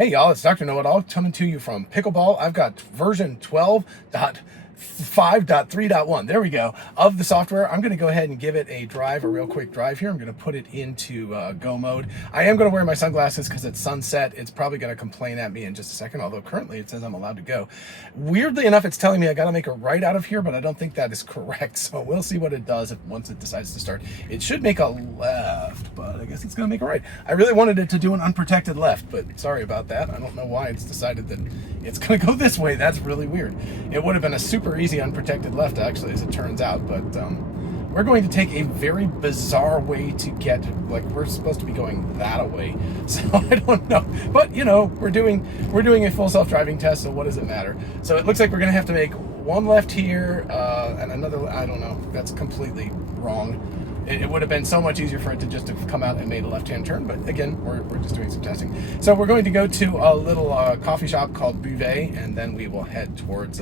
Hey y'all, it's Dr. Know-It-All coming to you from Pickleball. I've got version 12.5.3.1, there we go, of the software. I'm going to go ahead and give it a drive, a real quick drive here. I'm going to put it into go mode. I am going to wear my sunglasses because it's sunset. It's probably going to complain at me in just a second, although currently it says I'm allowed to go. Weirdly enough, it's telling me I got to make a right out of here, but I don't think that is correct. So we'll see what it does once it decides to start. It should make a left, but I guess it's going to make a right. I really wanted it to do an unprotected left, but sorry about that. I don't know why it's decided that it's going to go this way. That's really weird. It would have been a super easy unprotected left, actually, as it turns out, but we're going to take a very bizarre way to get, like, we're supposed to be going that way, so I don't know, but you know, we're doing a full self-driving test, so what does it matter? So it looks like we're going to have to make one left here and another, I don't know, that's completely wrong. It would have been so much easier for it to just have come out and made a left-hand turn, but again, we're just doing some testing. So we're going to go to a little coffee shop called Bouvet, and then we will head towards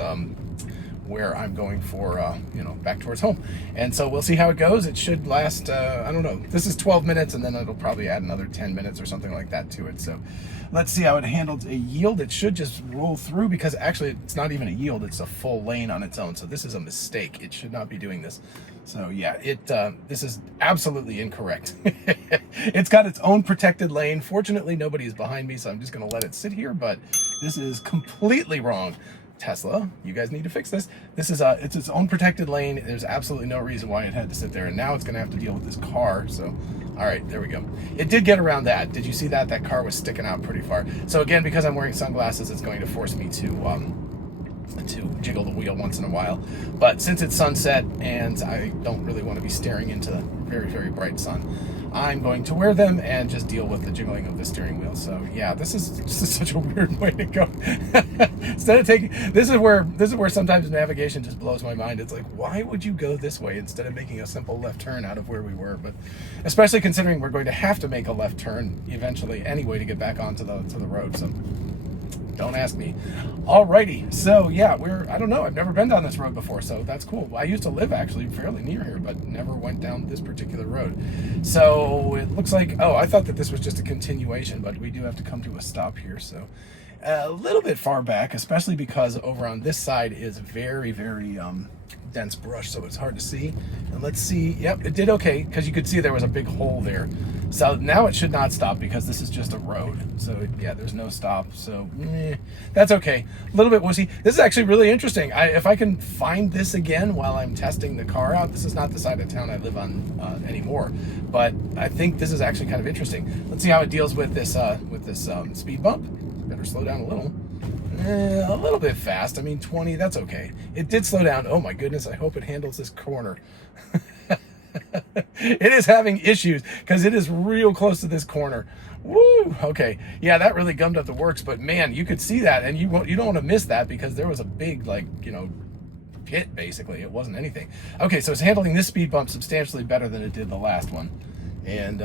where I'm going for, you know, back towards home. And so we'll see how it goes. It should last, I don't know, this is 12 minutes, and then it'll probably add another 10 minutes or something like that to it. So let's see how it handles a yield. It should just roll through, because actually it's not even a yield, it's a full lane on its own. So this is a mistake. It should not be doing this. So yeah, this is absolutely incorrect. It's got its own protected lane. Fortunately, nobody is behind me, so I'm just gonna let it sit here, but this is completely wrong. Tesla, you guys need to fix this. This is it's its own protected lane. There's absolutely no reason why it had to sit there, and now it's gonna have to deal with this car. So all right, there we go. It did get around that. Did you see that? That car was sticking out pretty far. So again, because I'm wearing sunglasses, it's going to force me to jiggle the wheel once in a while. But since it's sunset and I don't really want to be staring into the very, very bright sun, I'm going to wear them and just deal with the jiggling of the steering wheel. So yeah, this is such a weird way to go. Instead of taking, this is where sometimes navigation just blows my mind. It's like, why would you go this way instead of making a simple left turn out of where we were? But especially considering we're going to have to make a left turn eventually anyway to get back onto the road. So don't ask me. Alrighty, so yeah, I don't know, I've never been down this road before, so that's cool. I used to live actually fairly near here, but never went down this particular road. So it looks like, oh, I thought that this was just a continuation, but we do have to come to a stop here. So a little bit far back, especially because over on this side is very, very dense brush, so it's hard to see. And let's see, yep, it did okay, because you could see there was a big hole there. So now it should not stop because this is just a road. So yeah, there's no stop. So that's okay. A little bit wussy. This is actually really interesting. If I can find this again while I'm testing the car out, this is not the side of town I live on anymore, but I think this is actually kind of interesting. Let's see how it deals with this speed bump. Better slow down a little bit fast. I mean, 20, that's okay. It did slow down. Oh my goodness, I hope it handles this corner. It is having issues because it is real close to this corner. Woo! Okay, yeah, that really gummed up the works, but man, you could see that, and you don't want to miss that because there was a big, like, you know, pit basically. It wasn't anything. Okay, so it's handling this speed bump substantially better than it did the last one. And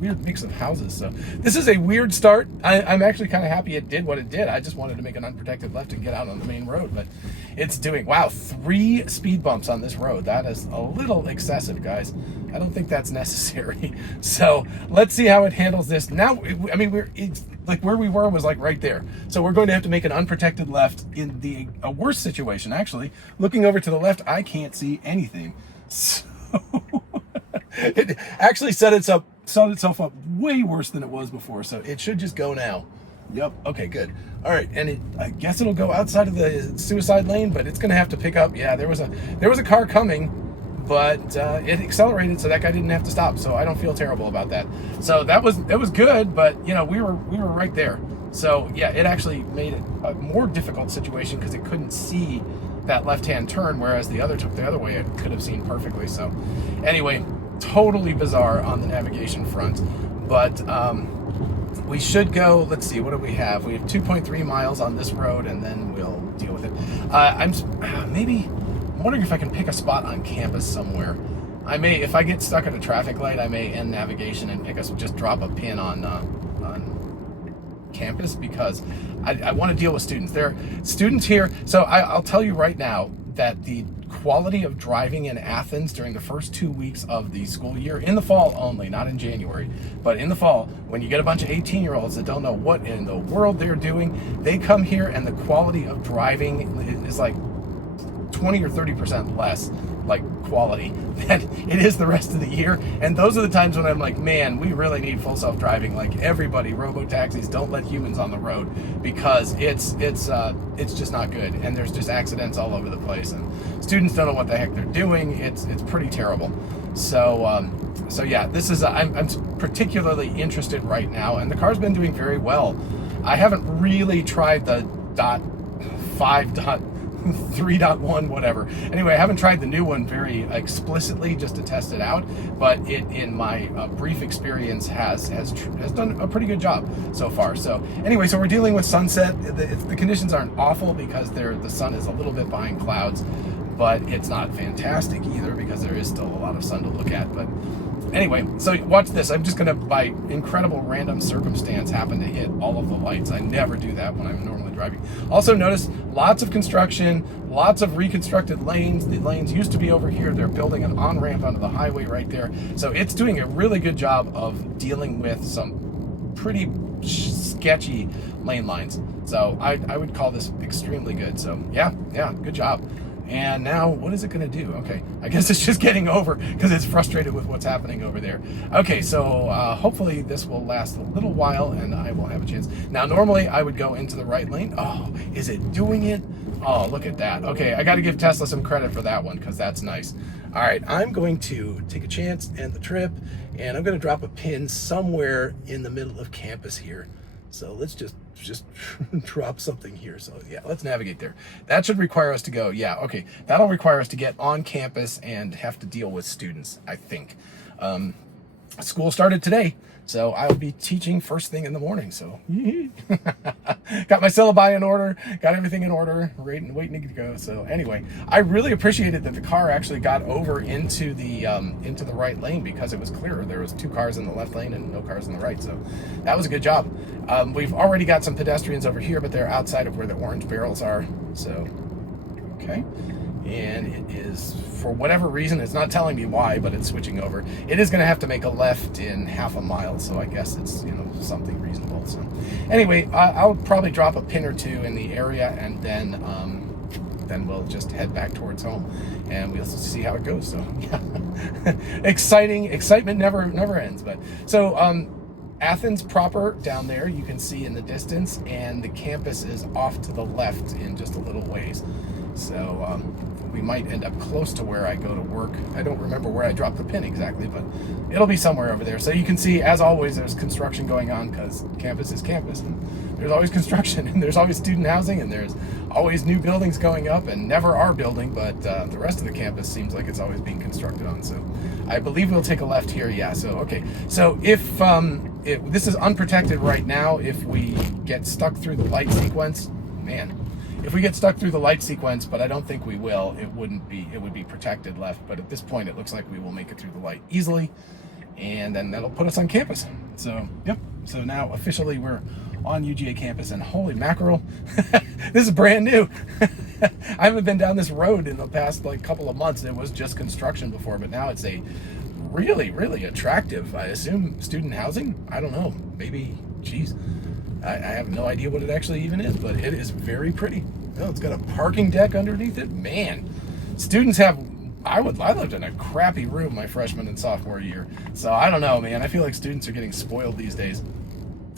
weird mix of houses. So this is a weird start. I'm actually kind of happy it did what it did. I just wanted to make an unprotected left and get out on the main road, but it's doing, wow, 3 speed bumps on this road. That is a little excessive, guys. I don't think that's necessary. So let's see how it handles this. Now, I mean, it's like where we were was like right there. So we're going to have to make an unprotected left in a worse situation, actually. Looking over to the left, I can't see anything. So it actually set itself up way worse than it was before, so it should just go now. Yep, okay, good. All right, and I guess it'll go outside of the suicide lane, but it's gonna have to pick up. Yeah, there was a car coming, but it accelerated, so that guy didn't have to stop, so I don't feel terrible about that. So it was good, but you know, we were right there. So yeah, it actually made it a more difficult situation because it couldn't see that left-hand turn, whereas the other took the other way. It could have seen perfectly. So anyway, totally bizarre on the navigation front, but we should go, let's see, what do we have? We have 2.3 miles on this road, and then we'll deal with it. I'm wondering if I can pick a spot on campus somewhere. I may, if I get stuck at a traffic light, I may end navigation and just drop a pin on campus, because I want to deal with students. There are students here, so I'll tell you right now that the quality of driving in Athens during the first 2 weeks of the school year, in the fall only, not in January, but in the fall, when you get a bunch of 18-year-olds that don't know what in the world they're doing, they come here and the quality of driving is like 20 or 30% less like quality than it is the rest of the year. And those are the times when I'm like, man, we really need full self-driving. Like everybody, robo-taxis, don't let humans on the road, because it's just not good, and there's just accidents all over the place, and students don't know what the heck they're doing. It's pretty terrible. So yeah, this is I'm particularly interested right now, and the car's been doing very well. I haven't really tried the .5. 3.1 whatever. Anyway, I haven't tried the new one very explicitly just to test it out, but it, in my brief experience, has done a pretty good job so far. So anyway, so we're dealing with sunset. The conditions aren't awful because the sun is a little bit behind clouds, but it's not fantastic either because there is still a lot of sun to look at. But anyway, so watch this. I'm just gonna, by incredible random circumstance, happen to hit all of the lights. I never do that when I'm normally driving. Also notice lots of construction, lots of reconstructed lanes. The lanes used to be over here. They're building an on-ramp onto the highway right there. So it's doing a really good job of dealing with some pretty sketchy lane lines. So I would call this extremely good. So yeah, good job. And now, what is it going to do? Okay, I guess it's just getting over because it's frustrated with what's happening over there. Okay, so hopefully this will last a little while and I will have a chance. Now, normally I would go into the right lane. Oh, is it doing it? Oh, look at that. Okay, I got to give Tesla some credit for that one because that's nice. All right, I'm going to take a chance, end the trip, and I'm going to drop a pin somewhere in the middle of campus here. So let's just drop something here. So yeah, let's navigate there. That should require us to go. Yeah, okay. That'll require us to get on campus and have to deal with students, I think. School started today, so I'll be teaching first thing in the morning. So got my syllabi in order, got everything in order, waiting to go. So anyway, I really appreciated that the car actually got over into the right lane because it was clearer. There was 2 cars in the left lane and no cars in the right. So that was a good job. We've already got some pedestrians over here, but they're outside of where the orange barrels are. So, okay. And it is, for whatever reason, it's not telling me why, but it's switching over. It is going to have to make a left in half a mile, so I guess it's, something reasonable. So anyway, I'll probably drop a pin or two in the area, and then we'll just head back towards home, and we'll see how it goes. So yeah, excitement never ends. But so Athens proper down there, you can see in the distance, and the campus is off to the left in just a little ways. So we might end up close to where I go to work. I don't remember where I dropped the pin exactly, but it'll be somewhere over there. So you can see, as always, there's construction going on because campus is campus, and there's always construction, and there's always student housing, and there's always new buildings going up, and never our building, but the rest of the campus seems like it's always being constructed on. So I believe we'll take a left here. Yeah, so okay. So if this is unprotected right now, if we get stuck through the light sequence, man, if we get stuck through the light sequence, but I don't think we will, it would be protected left. But at this point, it looks like we will make it through the light easily, and then that'll put us on campus. So, yep. So now officially we're on UGA campus, and holy mackerel, this is brand new. I haven't been down this road in the past couple of months. It was just construction before, but now it's a really, really attractive, I assume, student housing. I don't know, maybe, geez. I have no idea what it actually even is, but it is very pretty. Oh, it's got a parking deck underneath it. Man, students have, I lived in a crappy room my freshman and sophomore year. So I don't know, man. I feel like students are getting spoiled these days.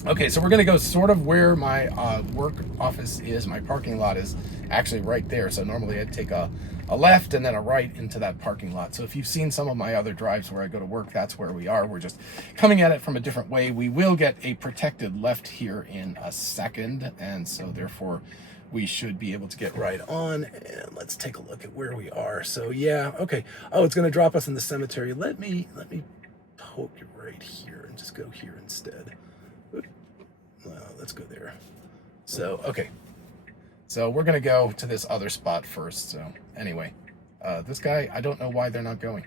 Okay, so we're going to go sort of where my work office is. My parking lot is actually right there. So normally I'd take a left and then a right into that parking lot. So if you've seen some of my other drives where I go to work, that's where we are. We're just coming at it from a different way. We will get a protected left here in a second, and so therefore we should be able to get right on. And let's take a look at where we are. So yeah, okay. Oh, it's going to drop us in the cemetery. Let me poke it right here and just go here instead. Let's go there. So okay. So we're going to go to this other spot first. So anyway, This guy, I don't know why they're not going.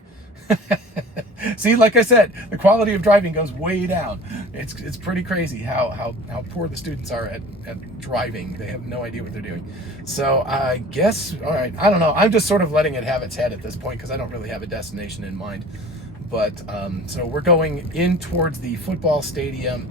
See, like I said, the quality of driving goes way down. It's pretty crazy how poor the students are at driving. They have no idea what they're doing. So I guess, all right, I don't know. I'm just sort of letting it have its head at this point because I don't really have a destination in mind. But so we're going in towards the football stadium,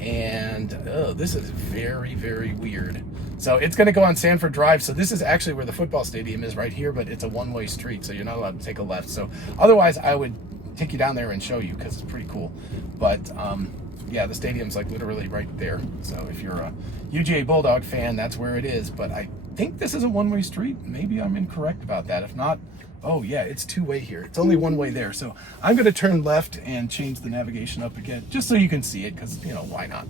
and this is very, very weird. So it's going to go on Sanford Drive. So this is actually where the football stadium is, right here, but it's a one-way street, so you're not allowed to take a left. So otherwise, I would take you down there and show you because it's pretty cool. But yeah, the stadium's like literally right there. So if you're a UGA Bulldog fan, that's where it is. But I think this is a one-way street. Maybe I'm incorrect about that. If not, oh yeah, it's two-way here. It's only one way there. So I'm going to turn left and change the navigation up again, just so you can see it, because, you know, why not?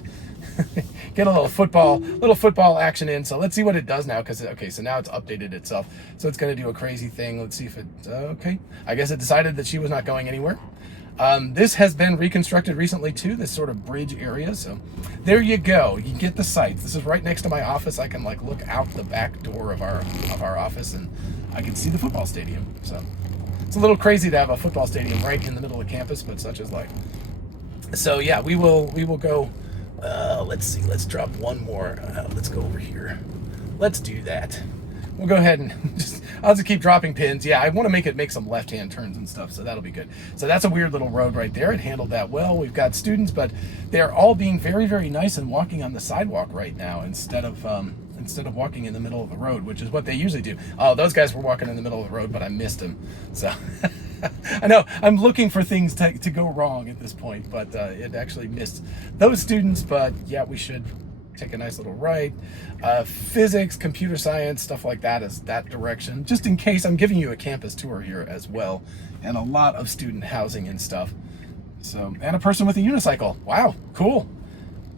Get a little football action in. So let's see what it does now, because, okay, so now it's updated itself. So it's going to do a crazy thing. Let's see if it, okay. I guess it decided that she was not going anywhere. This has been reconstructed recently too, this sort of bridge area. So there you go. You get the sights. This is right next to my office. I can like look out the back door of our office, and I can see the football stadium. So it's a little crazy to have a football stadium right in the middle of campus, but such is life. So yeah, we will go. Let's see. Let's drop one more. Let's go over here. Let's do that. We'll go ahead and I'll just keep dropping pins. Yeah, I want to make some left-hand turns and stuff, so that'll be good. So that's a weird little road right there. It handled that well. We've got students, but they're all being very, very nice and walking on the sidewalk right now instead of walking in the middle of the road, which is what they usually do. Oh, those guys were walking in the middle of the road, but I missed them. So I know I'm looking for things to go wrong at this point, but it actually missed those students. But yeah, we should take a nice little right. Physics, computer science, stuff like that is that direction, just in case. I'm giving you a campus tour here as well, and a lot of student housing and stuff. So, and a person with a unicycle. Wow, cool.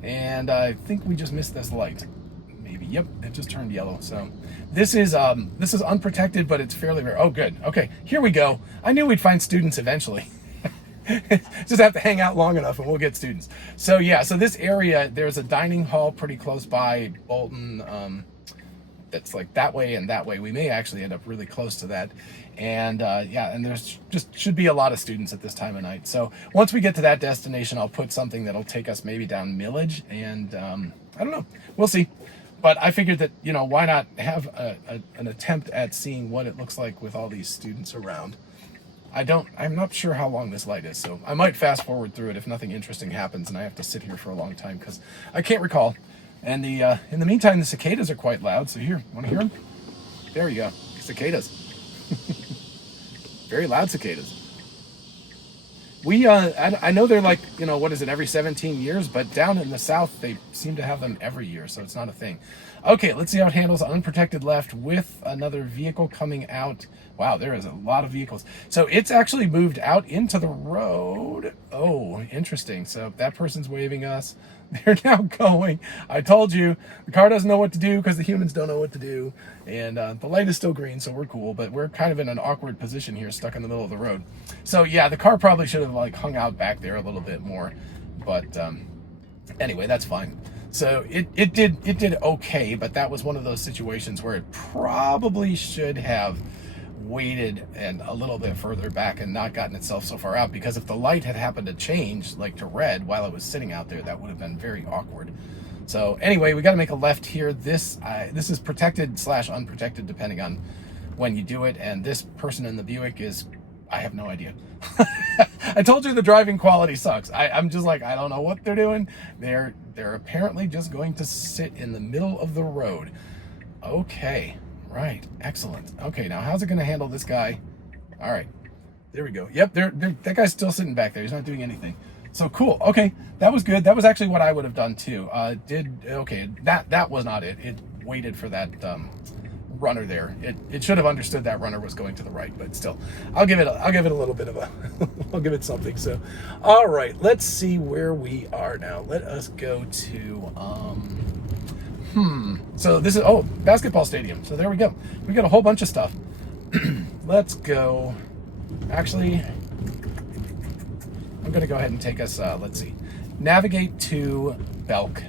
And I think we just missed this light. Maybe, yep, it just turned yellow. So this is unprotected, but it's fairly rare. Oh, good. Okay, here we go. I knew we'd find students eventually. Just have to hang out long enough and we'll get students. So yeah, so this area, there's a dining hall pretty close by Bolton, that's like that way and that way. We may actually end up really close to that. And yeah, and there's just should be a lot of students at this time of night. So once we get to that destination, I'll put something that'll take us maybe down Millage, and I don't know, we'll see. But I figured that, you know, why not have an attempt at seeing what it looks like with all these students around. I'm not sure how long this light is, so I might fast forward through it if nothing interesting happens and I have to sit here for a long time because I can't recall. And in the meantime, the cicadas are quite loud. So here, want to hear them? There you go, cicadas. Very loud cicadas. I know they're like, you know, what is it, every 17 years, but down in the south, they seem to have them every year, so it's not a thing. Okay, let's see how it handles unprotected left with another vehicle coming out. Wow, there is a lot of vehicles. So it's actually moved out into the road. Oh, interesting. So that person's waving us. They're now going. I told you, the car doesn't know what to do because the humans don't know what to do. And the light is still green, so we're cool. But we're kind of in an awkward position here, stuck in the middle of the road. So yeah, the car probably should have like hung out back there a little bit more. But anyway, that's fine. So it did okay, but that was one of those situations where it probably should have waited and a little bit further back and not gotten itself so far out, because if the light had happened to change like to red while it was sitting out there, that would have been very awkward. So anyway, we got to make a left here. This is protected / unprotected depending on when you do it, and this person in the Buick is, I have no idea. I told you the driving quality sucks. I'm just like, I don't know what they're doing. They're apparently just going to sit in the middle of the road. Okay. Right, excellent. Okay, now how's it going to handle this guy? All right, there we go. Yep, that guy's still sitting back there. He's not doing anything. So cool. Okay, that was good. That was actually what I would have done too. Okay, that was not it. It waited for that runner there. It should have understood that runner was going to the right, but still, I'll give it a little bit of a, I'll give it something. So, all right, let's see where we are now. Let us go to So this is, basketball stadium. So there we go. We got a whole bunch of stuff. Let's go. Actually, I'm going to go ahead and take us, let's see. Navigate to Belk.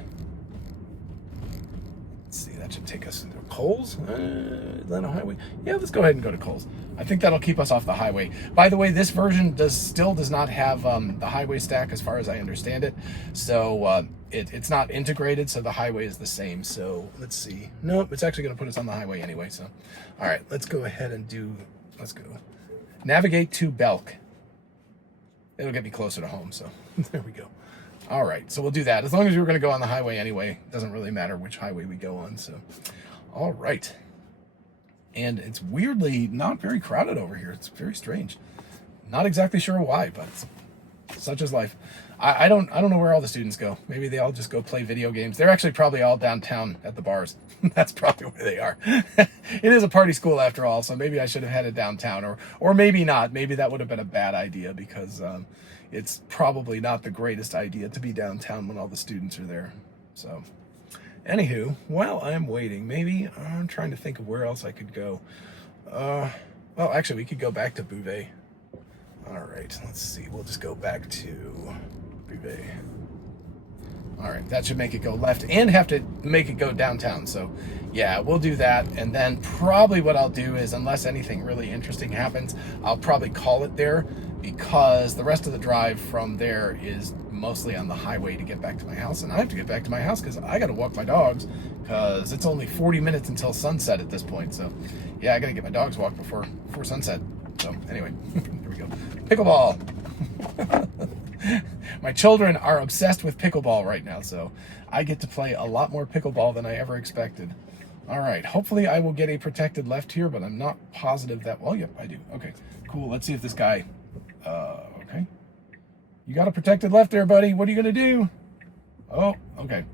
Let's see, that should take us into Coles, Atlanta Highway. Yeah, let's go ahead and go to Coles. I think that'll keep us off the highway. By the way, this version still does not have the highway stack as far as I understand it. So it's not integrated, so the highway is the same. So let's see. Nope, it's actually going to put us on the highway anyway. So, all right, let's go ahead and let's go. Navigate to Belk. It'll get me closer to home, so there we go. All right, so we'll do that. As long as we're going to go on the highway anyway, it doesn't really matter which highway we go on. So, all right. And it's weirdly not very crowded over here. It's very strange. Not exactly sure why, but such is life. I don't know where all the students go. Maybe they all just go play video games. They're actually probably all downtown at the bars. That's probably where they are. It is a party school after all, so maybe I should have headed downtown, or maybe not. Maybe that would have been a bad idea because it's probably not the greatest idea to be downtown when all the students are there. So, anywho, while I'm waiting, maybe I'm trying to think of where else I could go. Well, actually, we could go back to Bouvet. All right, let's see. We'll just go back to Bouvet. All right, that should make it go left and have to make it go downtown. So, yeah, we'll do that. And then probably what I'll do is, unless anything really interesting happens, I'll probably call it there because the rest of the drive from there is mostly on the highway to get back to my house. And I have to get back to my house because I got to walk my dogs because it's only 40 minutes until sunset at this point. So, yeah, I got to get my dogs walked before sunset. So, anyway, here we go. Pickleball. My children are obsessed with pickleball right now, so I get to play a lot more pickleball than I ever expected. All right, hopefully I will get a protected left here, but I'm not positive that, well, yep, I do. Okay, cool. Let's see if this guy, okay. You got a protected left there, buddy. What are you going to do? Oh, okay.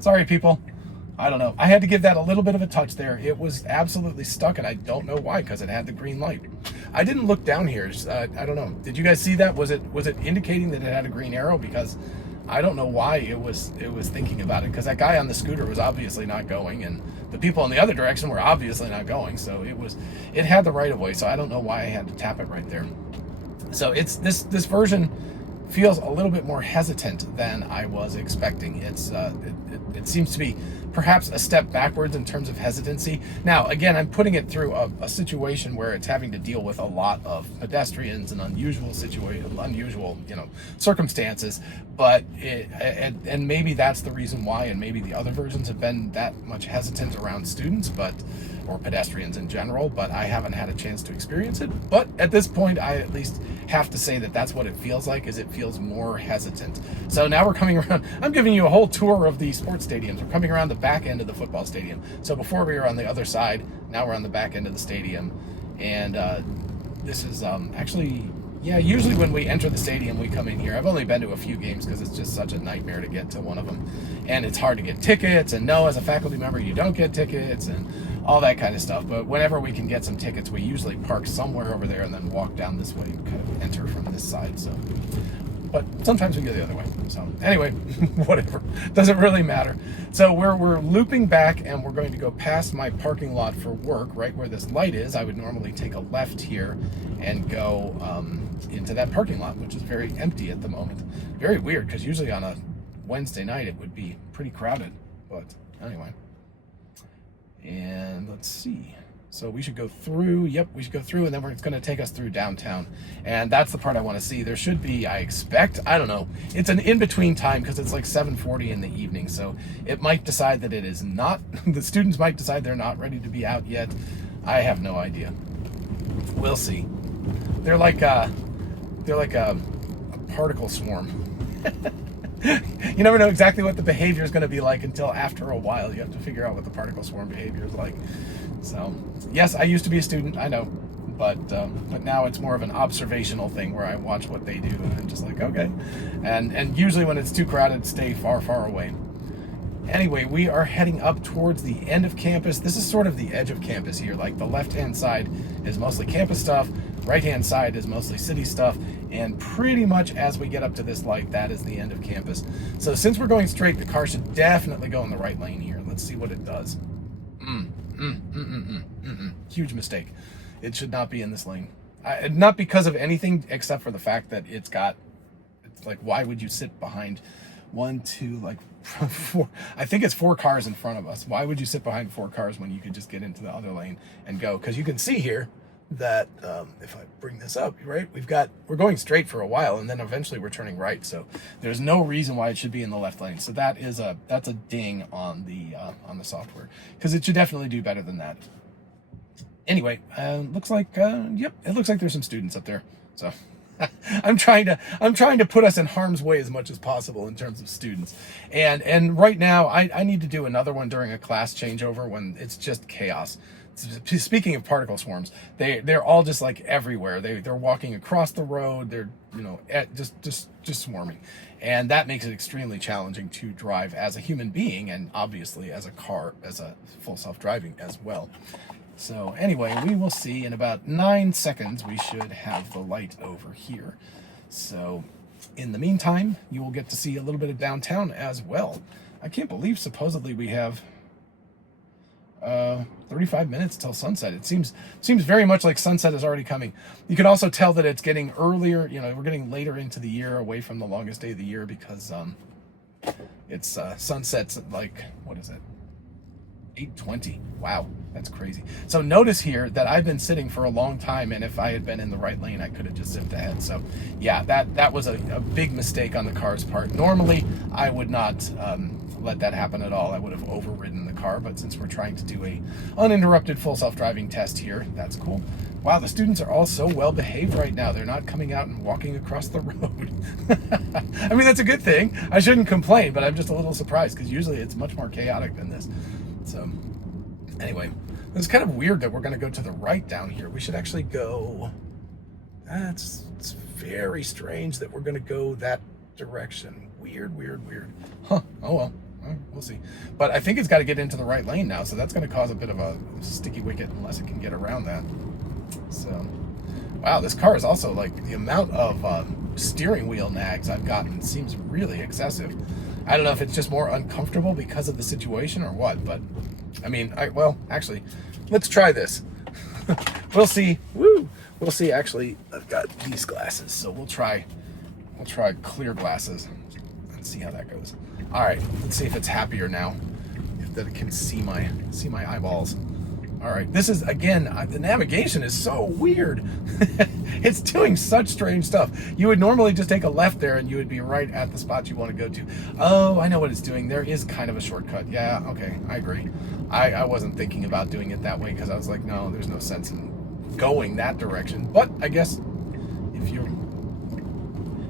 Sorry, people. I don't know. I had to give that a little bit of a touch there. It was absolutely stuck, and I don't know why, because it had the green light. I didn't look down here. I don't know. Did you guys see that? Was it indicating that it had a green arrow? Because I don't know why it was thinking about it, because that guy on the scooter was obviously not going, and the people in the other direction were obviously not going. So it had the right of way. So I don't know why I had to tap it right there. So it's this version feels a little bit more hesitant than I was expecting. It seems to be perhaps a step backwards in terms of hesitancy. Now, again, I'm putting it through a situation where it's having to deal with a lot of pedestrians and unusual circumstances. But and maybe that's the reason why, and maybe the other versions have been that much hesitant around students, or pedestrians in general. But I haven't had a chance to experience it. But at this point, I at least have to say that that's what it feels like. Is it feels more hesitant. So now we're coming around. I'm giving you a whole tour of the sports stadiums. We're coming around the back end of the football stadium. So before we were on the other side, now we're on the back end of the stadium. And this is actually, yeah, usually when we enter the stadium, we come in here. I've only been to a few games because it's just such a nightmare to get to one of them. And it's hard to get tickets. And no, as a faculty member, you don't get tickets and all that kind of stuff. But whenever we can get some tickets, we usually park somewhere over there and then walk down this way and kind of enter from this side. So, but sometimes we go the other way. So anyway, whatever, doesn't really matter. So we're looping back, and we're going to go past my parking lot for work, right where this light is. I would normally take a left here and go into that parking lot, which is very empty at the moment. Very weird, because usually on a Wednesday night it would be pretty crowded. But anyway, and let's see. So we should go through, yep, we should go through, and then it's going to take us through downtown. And that's the part I want to see. There should be, I expect, I don't know, it's an in-between time because it's like 7:40 in the evening. So it might decide that it is not, the students might decide they're not ready to be out yet. I have no idea. We'll see. They're like a particle swarm. You never know exactly what the behavior is going to be like until after a while. You have to figure out what the particle swarm behavior is like. So, yes, I used to be a student, I know, but now it's more of an observational thing where I watch what they do, and I'm just like, okay. And usually when it's too crowded, stay far, far away. Anyway, we are heading up towards the end of campus. This is sort of the edge of campus here. Like the left-hand side is mostly campus stuff, right-hand side is mostly city stuff, and pretty much as we get up to this light, that is the end of campus. So since we're going straight, the car should definitely go in the right lane here. Let's see what it does. Huge mistake. It should not be in this lane. Not because of anything except for the fact that it's like, why would you sit behind 1, 2, like I think it's 4 cars in front of us. Why would you sit behind 4 cars when you could just get into the other lane and go? Because you can see here that if I bring this up, right, we're going straight for a while, and then eventually we're turning right. So there's no reason why it should be in the left lane. So that's a ding on the software, because it should definitely do better than that. Anyway, looks like yep, it looks like there's some students up there. So I'm trying to put us in harm's way as much as possible in terms of students. And right now I need to do another one during a class changeover when it's just chaos. Speaking of particle swarms, they're all just like everywhere. They're walking across the road. They're just swarming, and that makes it extremely challenging to drive as a human being, and obviously as a car, as a full self-driving as well. So anyway, we will see in about 9 seconds. We should have the light over here. So in the meantime, you will get to see a little bit of downtown as well. I can't believe supposedly we have 35 minutes till sunset. It seems very much like sunset is already coming. You can also tell that it's getting earlier. You know, we're getting later into the year, away from the longest day of the year, because it's sunsets at, like, what is it, 8:20. Wow, that's crazy. So notice here that I've been sitting for a long time, and if I had been in the right lane, I could have just zipped ahead. So yeah, that was a big mistake on the car's part. Normally I would not let that happen at all. I would have overridden the car, but since we're trying to do a uninterrupted full self-driving test here, that's cool. Wow, the students are all so well behaved right now. They're not coming out and walking across the road. I mean, that's a good thing. I shouldn't complain, but I'm just a little surprised, because usually it's much more chaotic than this. So anyway, it's kind of weird that we're going to go to the right down here. We should actually go, it's very strange that we're going to go that direction. Weird. Huh, oh well, we'll see. But I think it's got to get into the right lane now, so that's going to cause a bit of a sticky wicket unless it can get around that. So, wow, this car is also, like, the amount of steering wheel nags I've gotten seems really excessive. I don't know if it's just more uncomfortable because of the situation or what, but I mean, well, actually, let's try this. We'll see. Woo! We'll see. Actually, I've got these glasses, so we'll try clear glasses and see how that goes. All right, let's see if it's happier now, if that it can see my eyeballs. All right, this is, again, the navigation is so weird. It's doing such strange stuff. You would normally just take a left there and you would be right at the spot you want to go to. Oh, I know what it's doing. There is kind of a shortcut. Yeah, okay, I agree. I wasn't thinking about doing it that way, because I was like, no, there's no sense in going that direction. But I guess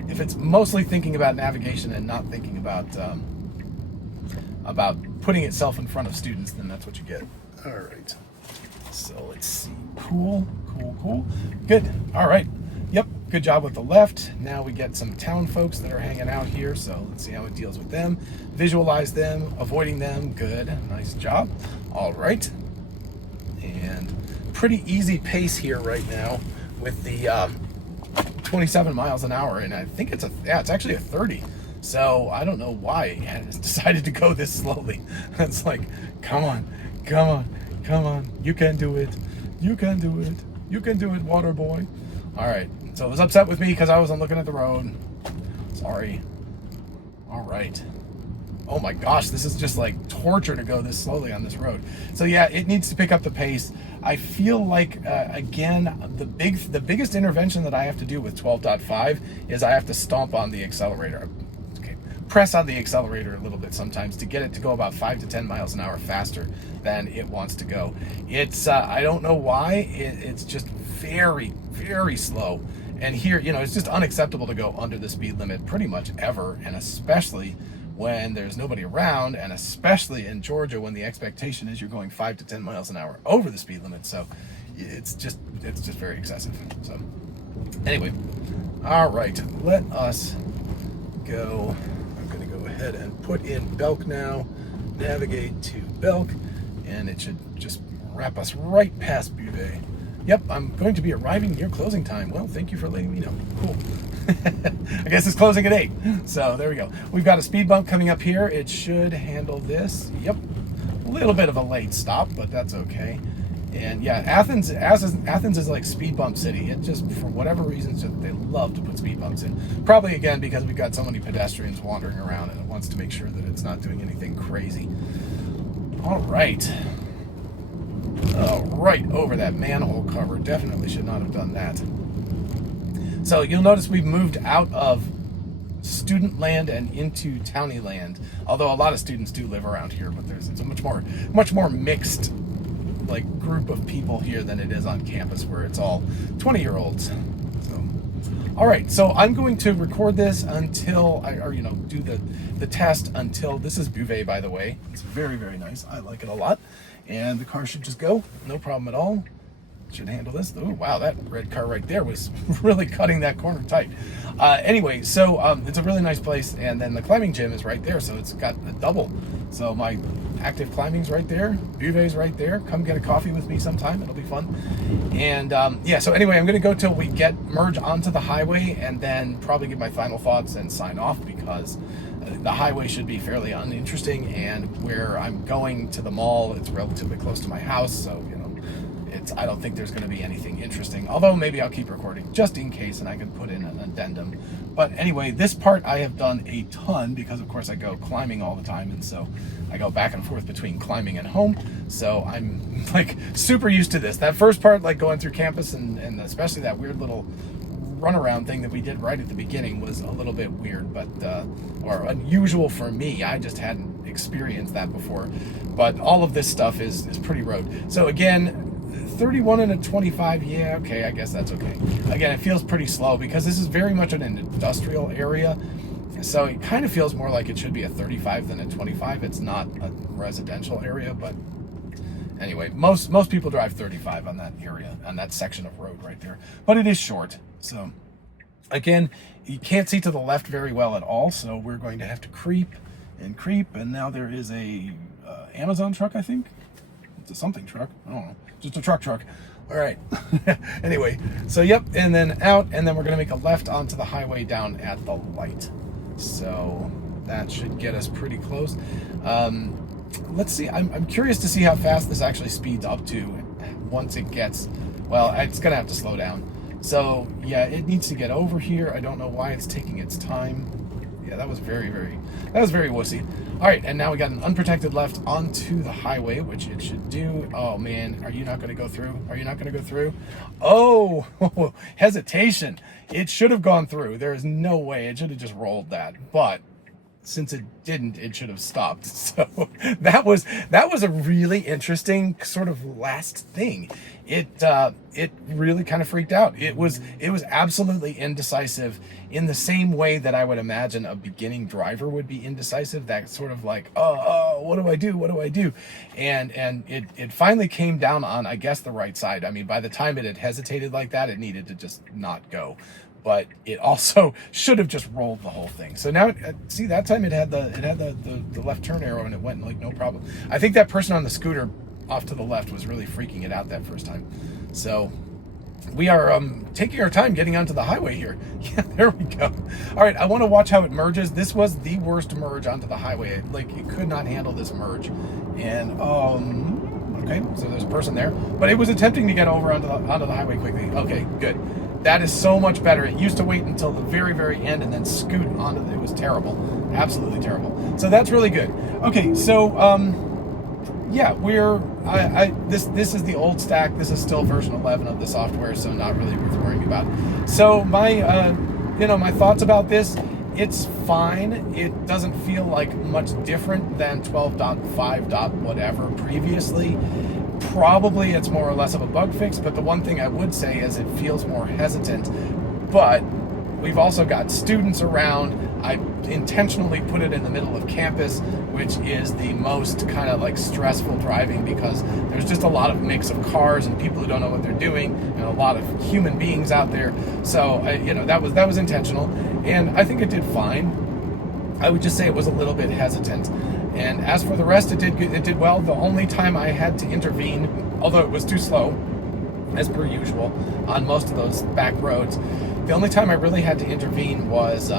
if it's mostly thinking about navigation and not thinking about putting itself in front of students, then that's what you get. All right. So let's see. Cool. Good. All right. Yep. Good job with the left. Now we get some town folks that are hanging out here. So let's see how it deals with them. Visualize them, avoiding them. Good. Nice job. All right. And pretty easy pace here right now with the 27 miles an hour. And I think it's actually a 30. So I don't know why it decided to go this slowly. It's like, come on. You can do it. You can do it, water boy. All right. So it was upset with me because I wasn't looking at the road. Sorry. All right. Oh my gosh, this is just like torture to go this slowly on this road. So yeah, it needs to pick up the pace. I feel like, again, the biggest intervention that I have to do with 12.5 is I have to stomp on the accelerator. Press on the accelerator a little bit sometimes to get it to go about 5 to 10 miles an hour faster than it wants to go. It's I don't know why, it's just very, very slow. And here, it's just unacceptable to go under the speed limit pretty much ever, and especially when there's nobody around, and especially in Georgia when the expectation is you're going 5 to 10 miles an hour over the speed limit. So it's just very excessive. So anyway, all right, let us go. Ahead and put in Belk now, navigate to Belk, and it should just wrap us right past Beauvais. Yep, I'm going to be arriving near closing time. Well, thank you for letting me know. Cool. I guess it's closing at 8. So there we go. We've got a speed bump coming up here. It should handle this. Yep, a little bit of a late stop, but that's okay. And yeah, Athens is like speed bump city. It just, for whatever reason, just, they love to put speed bumps in. Probably again because we've got so many pedestrians wandering around, and it wants to make sure that it's not doing anything crazy. All right. Right over that manhole cover. Definitely should not have done that. So you'll notice we've moved out of student land and into townie land. Although a lot of students do live around here, but it's a much more mixed like group of people here than it is on campus where it's all 20-year-olds. So, all right, so I'm going to record this until do the test until this is Beauvais, by the way. It's very, very nice. I like it a lot. And the car should just go, no problem at all. Should handle this. Oh, wow, that red car right there was really cutting that corner tight. Anyway, so it's a really nice place, and then the climbing gym is right there, so it's got a double. So my active climbing's right there, Beauvais right there. Come get a coffee with me sometime, it'll be fun. And yeah, so anyway, I'm gonna go till we merge onto the highway, and then probably give my final thoughts and sign off, because the highway should be fairly uninteresting, and where I'm going to the mall, it's relatively close to my house, so I don't think there's going to be anything interesting, although maybe I'll keep recording just in case, and I can put in an addendum. But anyway, this part I have done a ton, because of course I go climbing all the time, and so I go back and forth between climbing and home, so I'm like super used to this. That first part, like going through campus, and especially that weird little runaround thing that we did right at the beginning, was a little bit weird, but or unusual for me. I just hadn't experienced that before. But all of this stuff is pretty road. So again, 31 and a 25, yeah, okay, I guess that's okay. Again, it feels pretty slow because this is very much an industrial area, so it kind of feels more like it should be a 35 than a 25. It's not a residential area, but anyway, most people drive 35 on that area, on that section of road right there, but it is short. So again, you can't see to the left very well at all, so we're going to have to creep, and now there is a Amazon truck, I think. It's a something truck, I don't know, just a truck. All right. Anyway, so yep, and then out, and then we're gonna make a left onto the highway down at the light. So that should get us pretty close. Let's see, I'm curious to see how fast this actually speeds up to once it gets, well, it's gonna have to slow down. So yeah, it needs to get over here. I don't know why it's taking its time. Yeah, that was very wussy. All right, and now we got an unprotected left onto the highway, which it should do. Oh man, are you not going to go through? Are you not going to go through? Oh, hesitation. It should have gone through. There is no way. It should have just rolled that. But since it didn't, it should have stopped. So that was a really interesting sort of last thing. It really kind of freaked out. It was absolutely indecisive in the same way that I would imagine a beginning driver would be indecisive. That sort of like, oh, what do I do? And it finally came down on, I guess, the right side. I mean, by the time it had hesitated like that, it needed to just not go. But it also should have just rolled the whole thing. So now, see, that time it had the left turn arrow, and it went like no problem. I think that person on the scooter off to the left was really freaking it out that first time. So we are taking our time getting onto the highway here. Yeah, there we go. All right, I want to watch how it merges. This was the worst merge onto the highway. Like, it could not handle this merge. And okay, so there's a person there, but it was attempting to get over onto the highway quickly. Okay, good. That is so much better. It used to wait until the very, very end and then scoot onto it. It was terrible, absolutely terrible. So that's really good. Okay, so yeah, this is the old stack. This is still version 11 of the software, so not really worth worrying about. So my my thoughts about this. It's fine. It doesn't feel like much different than 12.5. whatever previously. Probably it's more or less of a bug fix, but the one thing I would say is it feels more hesitant. But we've also got students around. I intentionally put it in the middle of campus, which is the most kind of like stressful driving, because there's just a lot of mix of cars and people who don't know what they're doing, and a lot of human beings out there. So that was intentional, and I think it did fine. I would just say it was a little bit hesitant. And as for the rest, it did well. The only time I had to intervene, although it was too slow, as per usual, on most of those back roads, the only time I really had to intervene was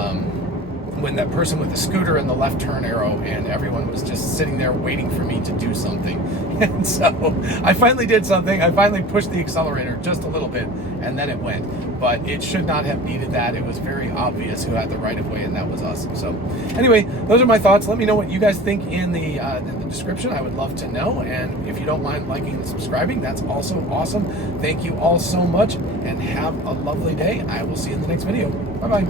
when that person with the scooter and the left turn arrow, and everyone was just sitting there waiting for me to do something. And so I finally did something. I finally pushed the accelerator just a little bit, and then it went. But it should not have needed that. It was very obvious who had the right of way, and that was us. So anyway, those are my thoughts. Let me know what you guys think in the description. I would love to know. And if you don't mind liking and subscribing, that's also awesome. Thank you all so much, and have a lovely day. I will see you in the next video. Bye-bye.